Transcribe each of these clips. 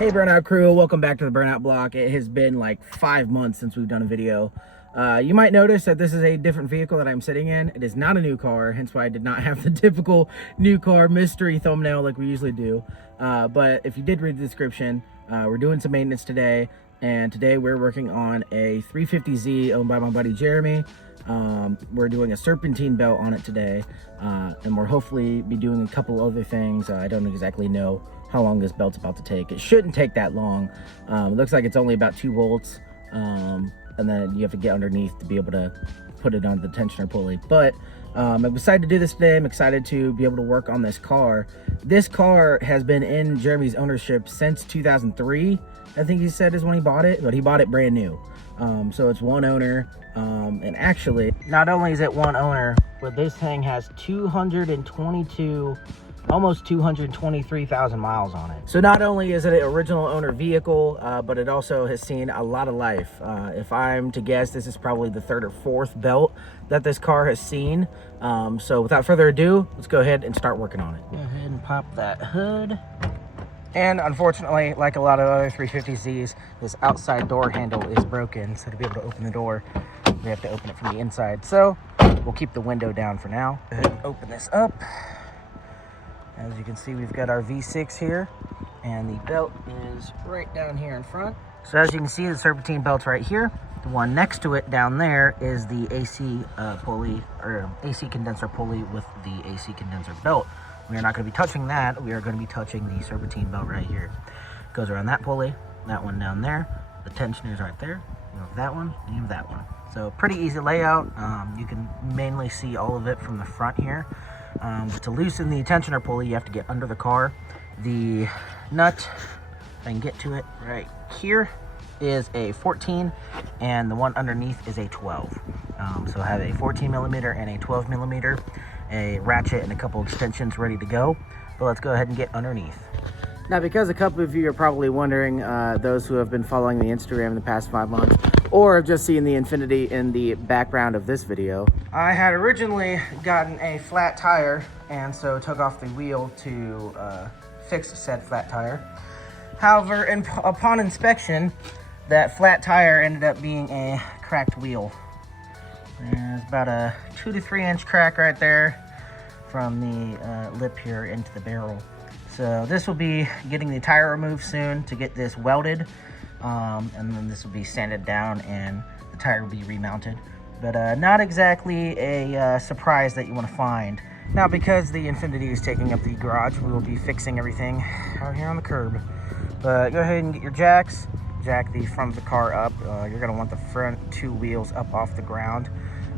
Hey Burnout Crew, welcome back to the Burnout Block. It has been like 5 months since we've done a video. You might notice that this is a different vehicle that I'm sitting in. It is not a new car, hence why I did not have the typical new car mystery thumbnail like we usually do. But if you did read the description, we're doing some maintenance today, and today we're working on a 350z owned by my buddy Jeremy. We're doing a Serpentine belt on it today, and we'll hopefully be doing a couple other things. I don't exactly know how long this belt's about to take. It shouldn't take that long. It looks like it's only about 2 volts, and then you have to get underneath to be able to put it on the tensioner pulley. But I'm excited to do this today. I'm excited to be able to work on this car. This car has been in Jeremy's ownership since 2003, I think he said is when he bought it, but he bought it brand new. So it's one owner, and actually, not only is it one owner, but this thing has 222, almost 223,000 miles on it. So not only is it an original owner vehicle, but it also has seen a lot of life. If I'm to guess, this is probably the 3rd or 4th belt that this car has seen. So without further ado, let's go ahead and start working on it. Go ahead and pop that hood. And unfortunately, like a lot of other 350zs, this outside door handle is broken. So to be able to open the door, we have to open it from the inside. So we'll keep the window down for now. Go ahead and open this up. As you can see, we've got our V6 here, and the belt is right down here in front. So as you can see, the Serpentine belt's right here. The one next to it down there is the AC pulley, or AC condenser pulley with the AC condenser belt. We are not going to be touching that. We are going to be touching the Serpentine belt right here. Goes around that pulley, that one down there. The tensioner's right there. You have that one, and you have that one. So pretty easy layout. You can mainly see all of it from the front here. To loosen the tensioner pulley, you have to get under the car. The nut, if I can get to it right here, is a 14, and the one underneath is a 12. So I have a 14 millimeter and a 12 millimeter, a ratchet and a couple extensions ready to go. But let's go ahead and get underneath. Now, because a couple of you are probably wondering, those who have been following the Instagram in the past 5 months, or have just seen the infinity in the background of this video, I had originally gotten a flat tire, and so took off the wheel to fix said flat tire. However, upon inspection, that flat tire ended up being a cracked wheel. There's about a 2 to 3 inch crack right there from the lip here into the barrel. So this will be getting the tire removed soon to get this welded, and then this will be sanded down and the tire will be remounted. But not exactly a surprise that you want to find. Now, because the Infiniti is taking up the garage, we will be fixing everything out here on the curb. But go ahead and get your jacks. Jack the front of the car up. You're going to want the front 2 wheels up off the ground.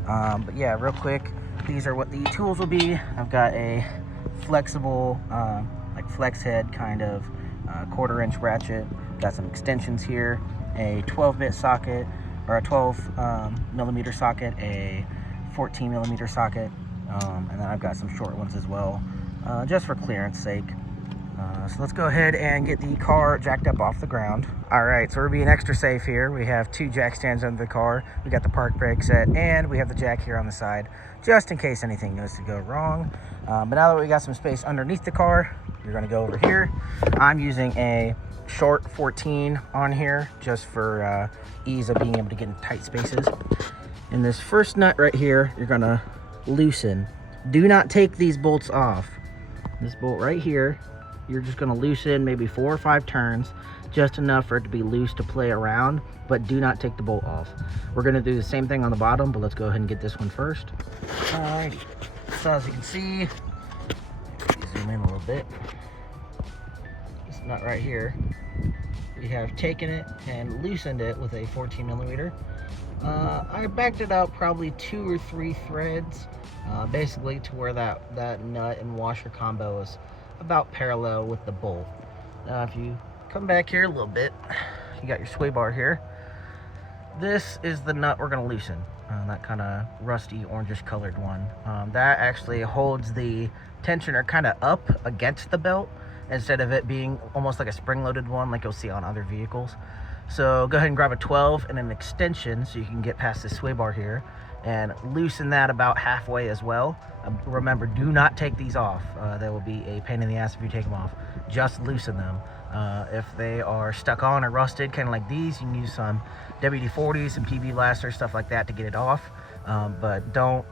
But yeah, real quick, these are what the tools will be. I've got a flexible, like flex head kind of 1/4 inch ratchet. Got some extensions here, a 12-bit socket, or a 12 millimeter socket, a 14 millimeter socket, and then I've got some short ones as well, just for clearance sake. So let's go ahead and get the car jacked up off the ground. All right, so we're being extra safe here. We have 2 jack stands under the car. We got the park brake set, and we have the jack here on the side, just in case anything goes to go wrong. But now that we got some space underneath the car, you're gonna go over here. I'm using a short 14 on here, just for ease of being able to get in tight spaces. And this first nut right here, you're gonna loosen. Do not take these bolts off. This bolt right here, you're just gonna loosen maybe 4 or 5 turns, just enough for it to be loose to play around, but do not take the bolt off. We're gonna do the same thing on the bottom, but let's go ahead and get this one first. Alrighty, so as you can see, zoom in a little bit. This nut right here, we have taken it and loosened it with a 14 millimeter. I backed it out probably 2 or 3 threads, basically to where that nut and washer combo is about parallel with the bolt. Now if you come back here a little bit, you got your sway bar here. This is the nut we're going to loosen, that kind of rusty orangish colored one. That actually holds the tensioner kind of up against the belt instead of it being almost like a spring-loaded one like you'll see on other vehicles. So go ahead and grab a 12 and an extension so you can get past this sway bar here and loosen that about halfway as well. Remember, do not take these off. That will be a pain in the ass if you take them off. Just loosen them. If they are stuck on or rusted, kind of like these, you can use some WD-40s and PB Laster, stuff like that to get it off. But don't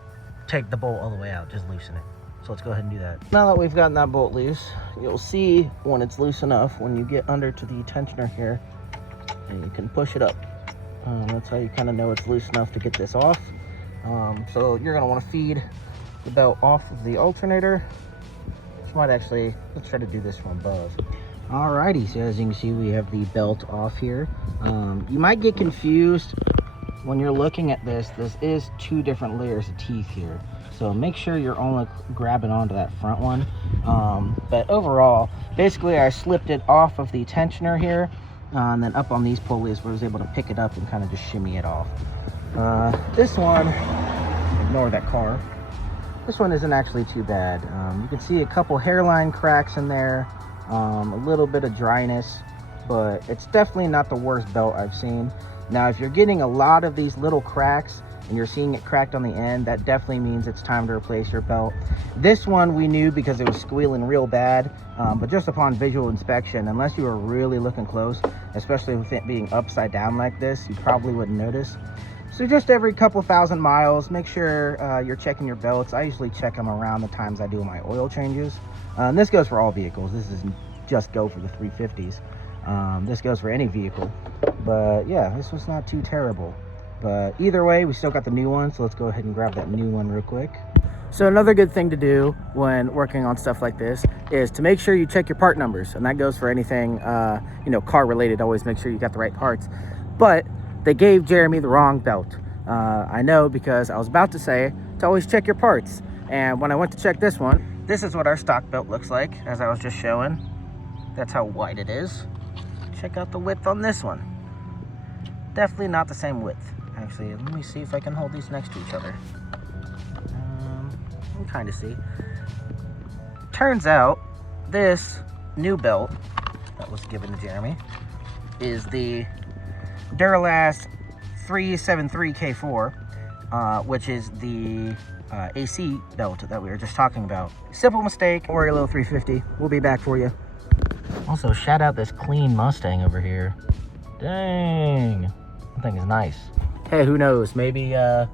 take the bolt all the way out, just loosen it. So let's go ahead and do that. Now that we've gotten that bolt loose, you'll see when it's loose enough when you get under to the tensioner here, and you can push it up. That's how you kind of know it's loose enough to get this off. So you're going to want to feed the belt off of the alternator. Which might actually, let's try to do this from above. Alrighty, so as you can see, we have the belt off here. You might get confused when you're looking at this. This is 2 different layers of teeth here. So make sure you're only grabbing onto that front one. But overall, basically I slipped it off of the tensioner here, and then up on these pulleys where I was able to pick it up and kind of just shimmy it off. This one, ignore that car. This one isn't actually too bad. You can see a couple hairline cracks in there, a little bit of dryness, but it's definitely not the worst belt I've seen. Now, if you're getting a lot of these little cracks and you're seeing it cracked on the end, that definitely means it's time to replace your belt. This one we knew because it was squealing real bad, but just upon visual inspection, unless you were really looking close, especially with it being upside down like this, you probably wouldn't notice. So just every couple thousand miles, make sure you're checking your belts. I usually check them around the times I do my oil changes. And this goes for all vehicles. This isn't just go for the 350s. This goes for any vehicle. But yeah, this was not too terrible. But either way, we still got the new one, so let's go ahead and grab that new one real quick. So another good thing to do when working on stuff like this is to make sure you check your part numbers. And that goes for anything, car related. Always make sure you got the right parts. But they gave Jeremy the wrong belt. I know, because I was about to say to always check your parts. And when I went to check this one, this is what our stock belt looks like, as I was just showing. That's how wide it is. Check out the width on this one. Definitely not the same width. Actually, let me see if I can hold these next to each other. I'm trying to see. Turns out, this new belt that was given to Jeremy is the Duralast 373K4, which is the AC belt that we were just talking about. Simple mistake. Don't worry, little 350. We'll be back for you. Also, shout out this clean Mustang over here. Dang, that thing is nice. Hey, who knows? Maybe a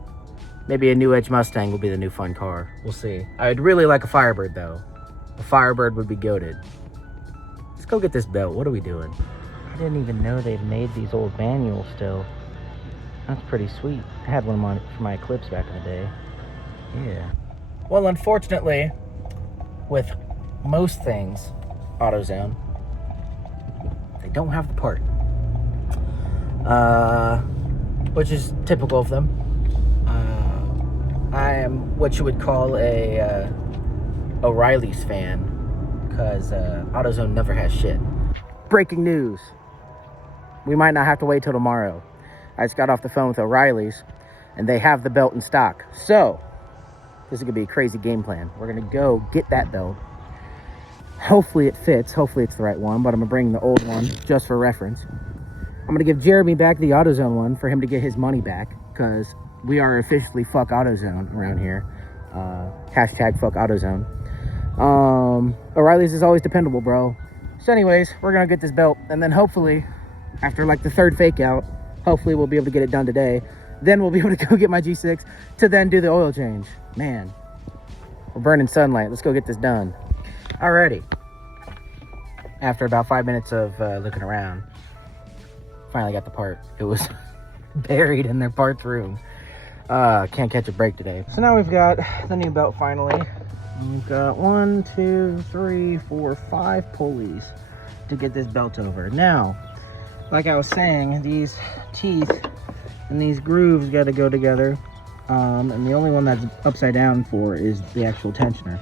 new Edge Mustang will be the new fun car. We'll see. I'd really like a Firebird though. A Firebird would be goated. Let's go get this belt. What are we doing? I didn't even know they'd made these old manuals still. That's pretty sweet. I had one for my Eclipse back in the day. Yeah. Well, unfortunately, with most things, AutoZone, they don't have the part. Which is typical of them. I am what you would call a O'Reilly's fan, because AutoZone never has shit. Breaking news. We might not have to wait till tomorrow. I just got off the phone with O'Reilly's, and they have the belt in stock. So, this is going to be a crazy game plan. We're going to go get that belt. Hopefully it fits. Hopefully it's the right one, but I'm going to bring the old one just for reference. I'm going to give Jeremy back the AutoZone one for him to get his money back, because we are officially fuck AutoZone around here. Hashtag fuck AutoZone. O'Reilly's is always dependable, bro. So anyways, we're going to get this belt, and then hopefully, after like the 3rd fake out, hopefully we'll be able to get it done today. Then we'll be able to go get my G6 to then do the oil change. Man, we're burning sunlight. Let's go get this done. Alrighty. After about 5 minutes of looking around, finally got the part. It was buried in their parts room. Can't catch a break today. So now we've got the new belt finally. We've got 1, 2, 3, 4, 5 pulleys to get this belt over. Now, like I was saying, these teeth and these grooves got to go together. And the only one that's upside down for is the actual tensioner.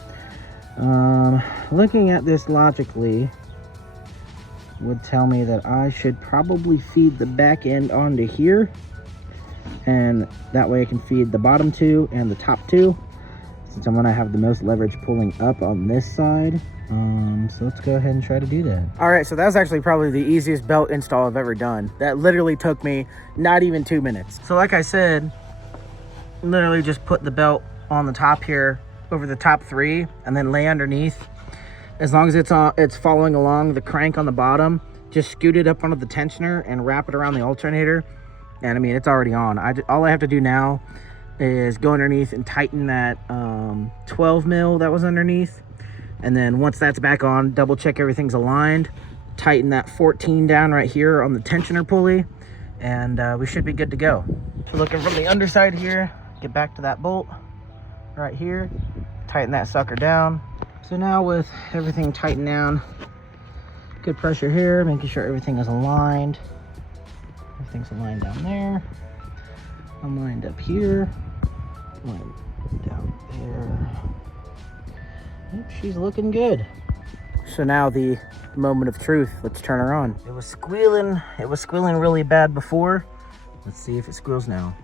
Looking at this logically would tell me that I should probably feed the back end onto here, and that way I can feed the bottom 2 and the top 2, since I'm going to have the most leverage pulling up on this side. So let's go ahead and try to do that. All right, so that was actually probably the easiest belt install I've ever done. That literally took me not even 2 minutes. So like I said, literally just put the belt on the top here over the top 3 and then lay underneath. as long as it's following along the crank on the bottom, just scoot it up onto the tensioner and wrap it around the alternator. And I mean, it's already on. All I have to do now is go underneath and tighten that 12 mil that was underneath. And then once that's back on, double check everything's aligned, tighten that 14 down right here on the tensioner pulley, and we should be good to go. So looking from the underside here, get back to that bolt right here, tighten that sucker down. So now with everything tightened down, good pressure here, making sure everything is aligned. Everything's aligned down there, aligned up here, aligned down there. Yep, she's looking good. So now the moment of truth. Let's turn her on. It was squealing really bad before. Let's see if it squeals now.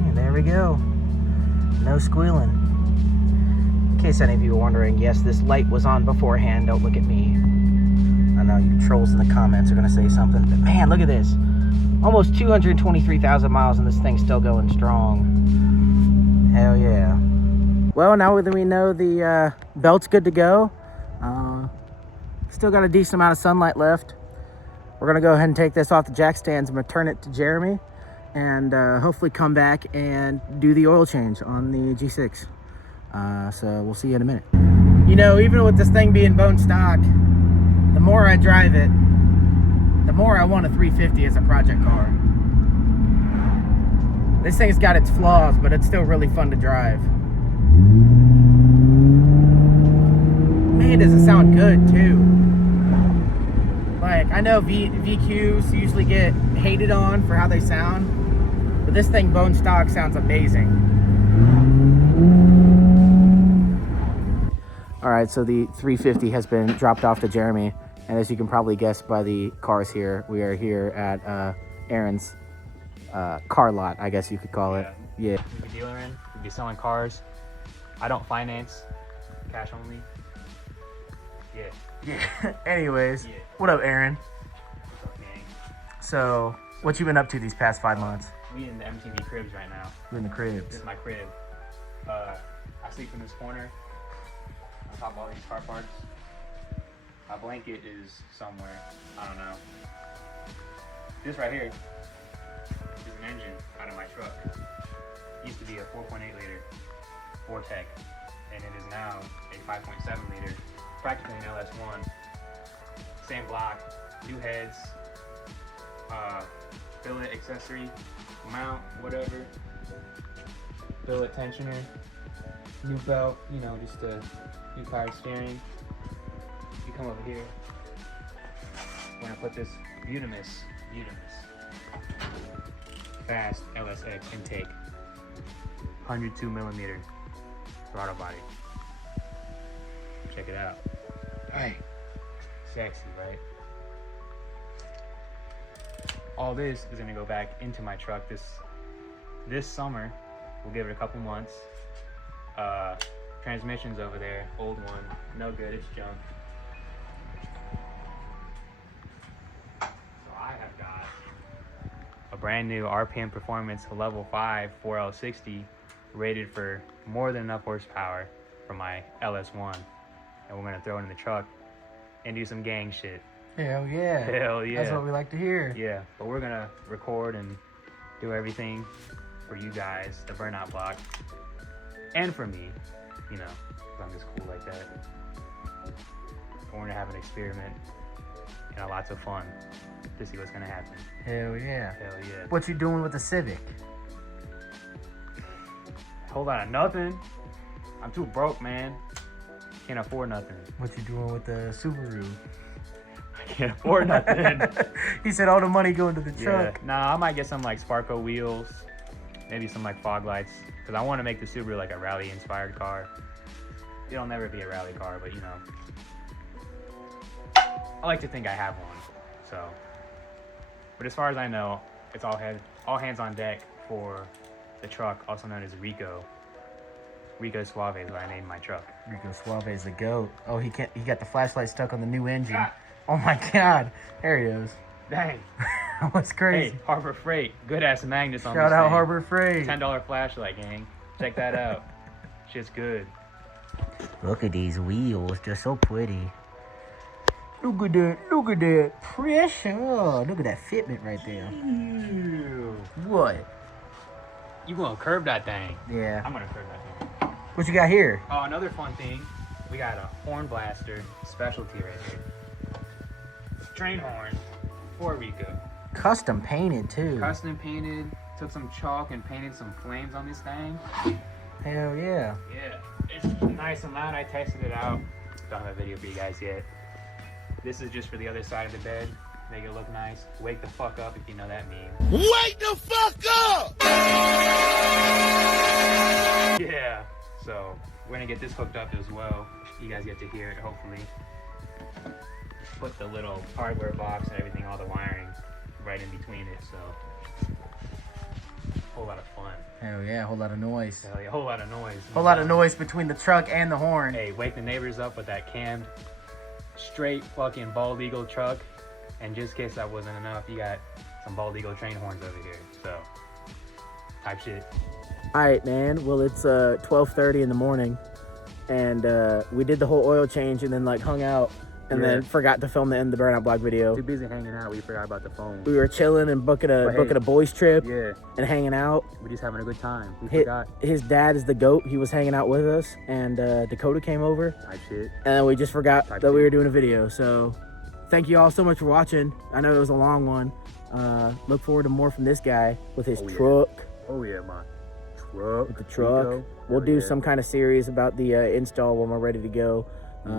And there we go. No squealing. In case any of you are wondering, yes, this light was on beforehand. Don't look at me. I know you trolls in the comments are gonna say something, but man, look at this. Almost 223,000 miles and this thing's still going strong. Hell yeah. Well, now that we know the belt's good to go, still got a decent amount of sunlight left. We're gonna go ahead and take this off the jack stands and return it to Jeremy, and hopefully come back and do the oil change on the G6. So we'll see you in a minute. You know, even with this thing being bone stock, the more I drive it, the more I want a 350 as a project car. This thing's got its flaws, but it's still really fun to drive. Man, does it sound good too. Like, I know VQs usually get hated on for how they sound, but this thing bone stock sounds amazing. All right, so the 350 has been dropped off to Jeremy, and as you can probably guess by the cars here, we are here at Aaron's car lot, I guess you could call it. Yeah. We'd be dealer in, we'd be selling cars. I don't finance, cash only. Yeah. Anyways, yeah. What up, Aaron? What's up, gang? So, what you been up to these past 5 months? We in the MTV cribs right now. We're in the cribs. This is my crib. I sleep in this corner on top of all these car parts. My blanket is somewhere, I don't know. This right here is an engine out of my truck. It used to be a 4.8 liter Vortec, and it is now a 5.7 liter, practically an LS1. Same block, new heads, billet accessory, mount, whatever, billet tensioner, new belt, you know, just a new power steering. You come over here, when I put this Butamus fast LSX intake, 102 millimeter throttle body. Check it out. Hey, sexy, right? All this is gonna go back into my truck this summer. We'll give it a couple months. Transmission's over there, old one, no good, it's junk. So I have got a brand new RPM Performance Level 5 4L60, rated for more than enough horsepower for my LS1. And we're gonna throw it in the truck and do some gang shit. Hell yeah. Hell yeah. That's what we like to hear. Yeah, but we're gonna record and do everything for you guys, the Burnout Block, and for me, you know, 'cause I'm just cool like that. We're gonna have an experiment and lots of fun to see what's gonna happen. Hell yeah. Hell yeah. What you doing with the Civic? Whole lot of nothing. I'm too broke, man. Can't afford nothing. What you doing with the Subaru? I can't afford nothing. He said all the money going to the truck. Yeah. Nah, I might get some like Sparko wheels, maybe some like fog lights, because I want to make the Subaru like a rally inspired car. It'll never be a rally car, but you know, I like to think I have one. So, but as far as I know, it's all hands on deck for the truck, also known as Rico. Rico Suave is what I named my truck. Rico Suave is the goat. Oh, he got the flashlight stuck on the new engine. Ah. Oh my God. There he is. Dang. That was crazy. Hey, Harbor Freight. Good ass magnets on this Shout out thing. Harbor Freight. $10 flashlight, gang. Check that out. Shit's good. Look at these wheels, they're so pretty. Look at that pressure. Look at that fitment right there. Ew. What? You gonna curb that thing? Yeah. I'm gonna curb that thing. What you got here? Oh, another fun thing. We got a horn blaster specialty right here. Train horn, Puerto Rico. Custom painted too. Custom painted. Took some chalk and painted some flames on this thing. Hell yeah. Yeah, it's nice and loud. I tested it out. Don't have a video for you guys yet. This is just for the other side of the bed. Make it look nice. Wake the fuck up if you know that meme. Wake the fuck up! Yeah, so we're gonna get this hooked up as well. You guys get to hear it, hopefully. Put the little hardware box and everything, all the wiring right in between it, so whole lot of fun. Hell yeah, a whole lot of noise. Hell yeah, a whole lot of noise. Whole lot of noise between the truck and the horn. Hey, wake the neighbors up with that cammed, straight fucking bald eagle truck. And just in case that wasn't enough, you got some bald eagle train horns over here. So, type shit. All right, man. Well, it's 12:30 in the morning, and we did the whole oil change and then like hung out, and then forgot to film the end of the Burnout Block video. Too busy hanging out, we forgot about the phone. We were chilling and booking a boys trip. Yeah. And hanging out. We're just having a good time. We forgot. His dad is the GOAT. He was hanging out with us, and Dakota came over. Type shit. And then we just forgot that we were doing a video. So, thank you all so much for watching. I know it was a long one. Look forward to more from this guy with his truck. Oh yeah, my truck. With the truck. We'll do some kind of series about the install when we're ready to go.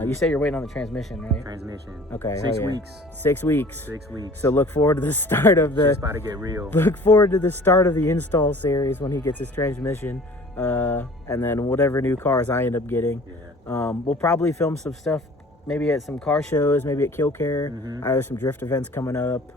You say you're waiting on the transmission, right? Transmission. Okay. 6 weeks. 6 weeks. 6 weeks. So look forward to the start of the. It's about to get real. Look forward to the start of the install series when he gets his transmission, and then whatever new cars I end up getting. Yeah. We'll probably film some stuff, maybe at some car shows, maybe at Kill Care. I have some drift events coming up.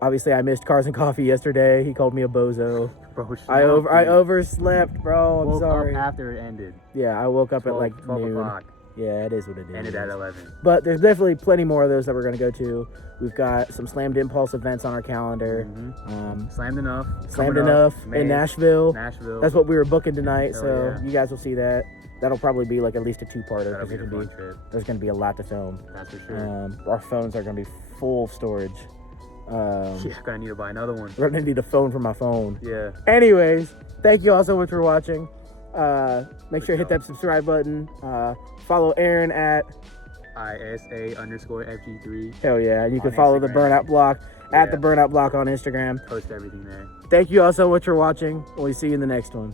Obviously, I missed Cars and Coffee yesterday. He called me a bozo. Bro, I overslept, bro. I'm sorry. Up after it ended. Yeah, I woke up 12, at like 12 noon. o'clock. Yeah, it is what it is. Ended at 11. But there's definitely plenty more of those that we're going to go to. We've got some Slammed Impulse events on our calendar. Slammed Enough. Slammed Enough in Nashville. Nashville. That's what we were booking tonight, Hell so yeah. you guys will see that. That'll probably be like at least a two-parter. That'll be a fun There's trip. going to be a lot to film. That's for sure. Our phones are going to be full of storage. Yeah, gonna need to buy another one. We're going to need a phone for my phone. Yeah. Anyways, thank you all so much for watching. Make sure to hit that subscribe button. Follow Aaron at ISA_FG3. Hell yeah. And you can On follow the Instagram. Burnout Block at Yeah. the Burnout Block on Instagram. Post everything there. Thank you all so much for watching. We'll see you in the next one.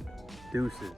Deuces.